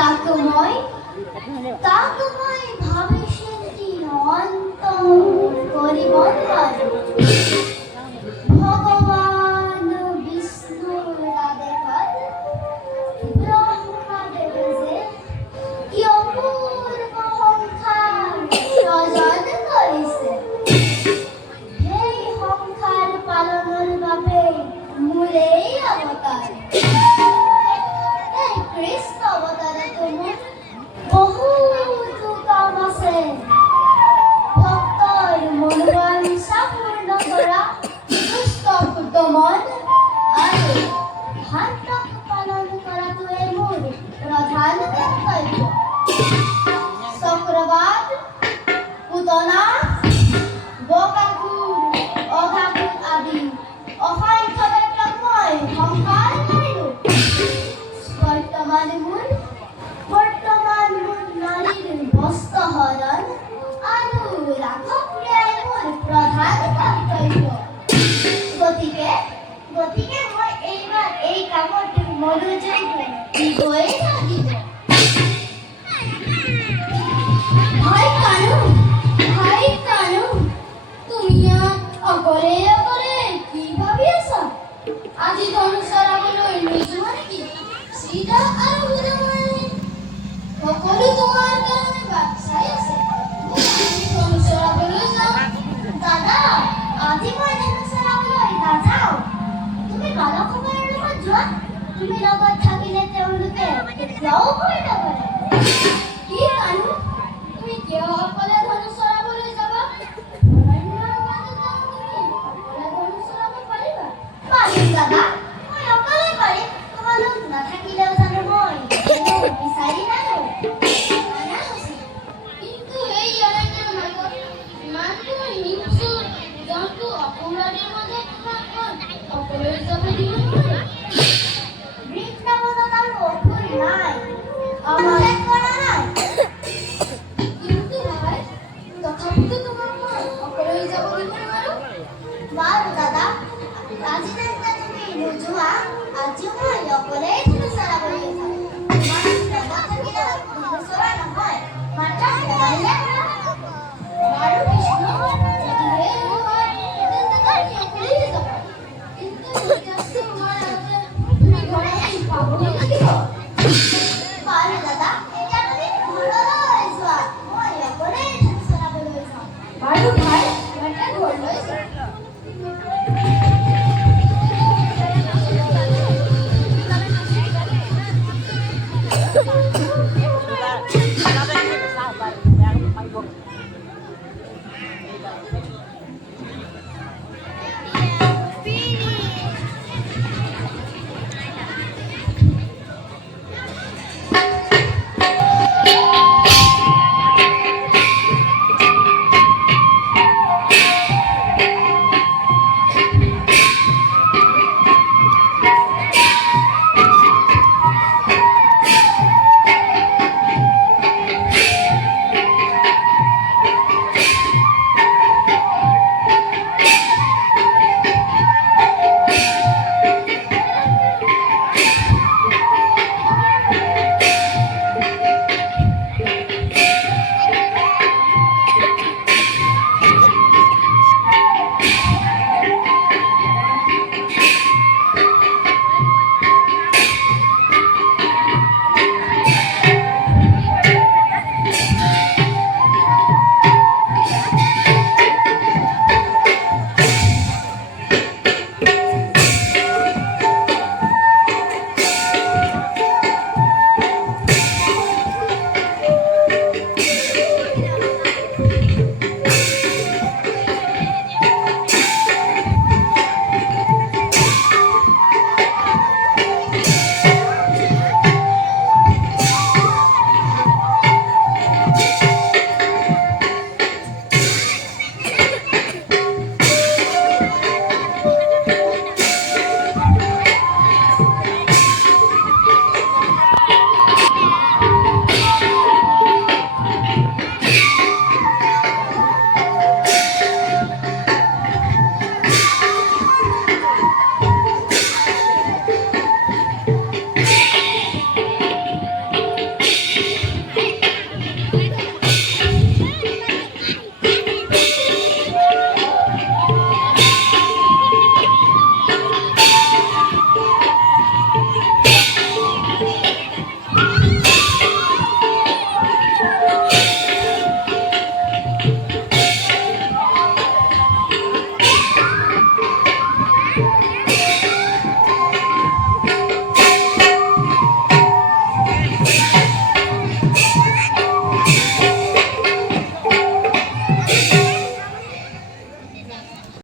তাকময় তাকময় ভাবে সেদিন অন্তৰ কৰিবন ভগবান বিষ্ণুৰ আদেশত ব্ৰহ্মদেব যে কি অপূৰ্ব সংসাৰ সজন কৰিছে সেই সংসাৰ পালনৰ বাবে মোৰেই অৱতাৰ এই কৃষ্ণ অৱতাৰতো মোৰ বহুতো কাম আছে ভক্তৰ মনোবাঞ্ছা পূৰ্ণ কৰা দুষ্ট কুটমন আৰু ভান্তক পালন কৰাটোৱে মোৰ প্ৰধান কৰ্তব্য চক্ৰবাদ পুতনা বকাসুৰ অঘাসুৰ আদি অসংখ্য বেদক মই সংহাৰ কৰিলোঁ বৰ্তমান মোৰ নাৰীৰ বস্ত্ৰহৰণ আৰু ৰাসক্ৰিয়াই মোৰ প্ৰধান কৰ্তব্য গতিকে মই এইবাৰ এই কামত মনোযোগ দিবই লাগিব ভাই কানু তুমি ইয়াত অকলে কি ভাবি আছা আজি ধনুষ চৰাবলৈ নোযোৱা নেকি সীতা আৰু সুদামাই সকলো তোমাৰ কাৰণে বাট চাই আছে আমি ধনুষ চৰাবলৈ যাওঁ দাদা আজি মই ধনুষ চৰাবলৈ নাযাওঁ তুমি বালকসকলৰ লগত যোৱা তুমি লগত থাকিলে তেওঁলোকে কেতিয়াও ভয় নকৰে কি কানু তুমি কিয় অকলে ধনুষ চৰাবলৈ যাবা অৰণ্যৰ মাজত তুমি অকলে ধনুষ চৰাব পাৰিবা পাৰিম দাদা মই অকলে পাৰিম তোমালোক নাথাকিলেও জানো মই বিচাৰি নাযাওঁ কিন্তু এই অৰণ্যৰ মাজত ইমানবোৰ হিংস্ৰ জন্তু অপৰাধীৰ মাজত অকলে যাব দিব নোৱাৰে বৃন্দাবনত আৰু অসুৰ নাই অপৰাধ কৰা নাই কিন্তু ভাই তথাপিতো তোমাক মই অকলে যাব দিব নোৱাৰো বাৰু দাদা আজি যেনে তুমি নোযোৱা আজিও মই অকলে ধনুষ চৰাবলৈ যাম তোমাৰ লগত থাকিলে ধনুষ চৰা নহয় মাত্ৰ ধেমালিহে কৰা বাৰু কৃষ্ণ যদিহে হয় তেন্তে তুমি অকলেই যাবা কিন্তু সূৰ্যাস্ত হোৱাৰ আগতে তুমি ঘৰত পাবহি লাগিব বাৰু দাদা এতিয়া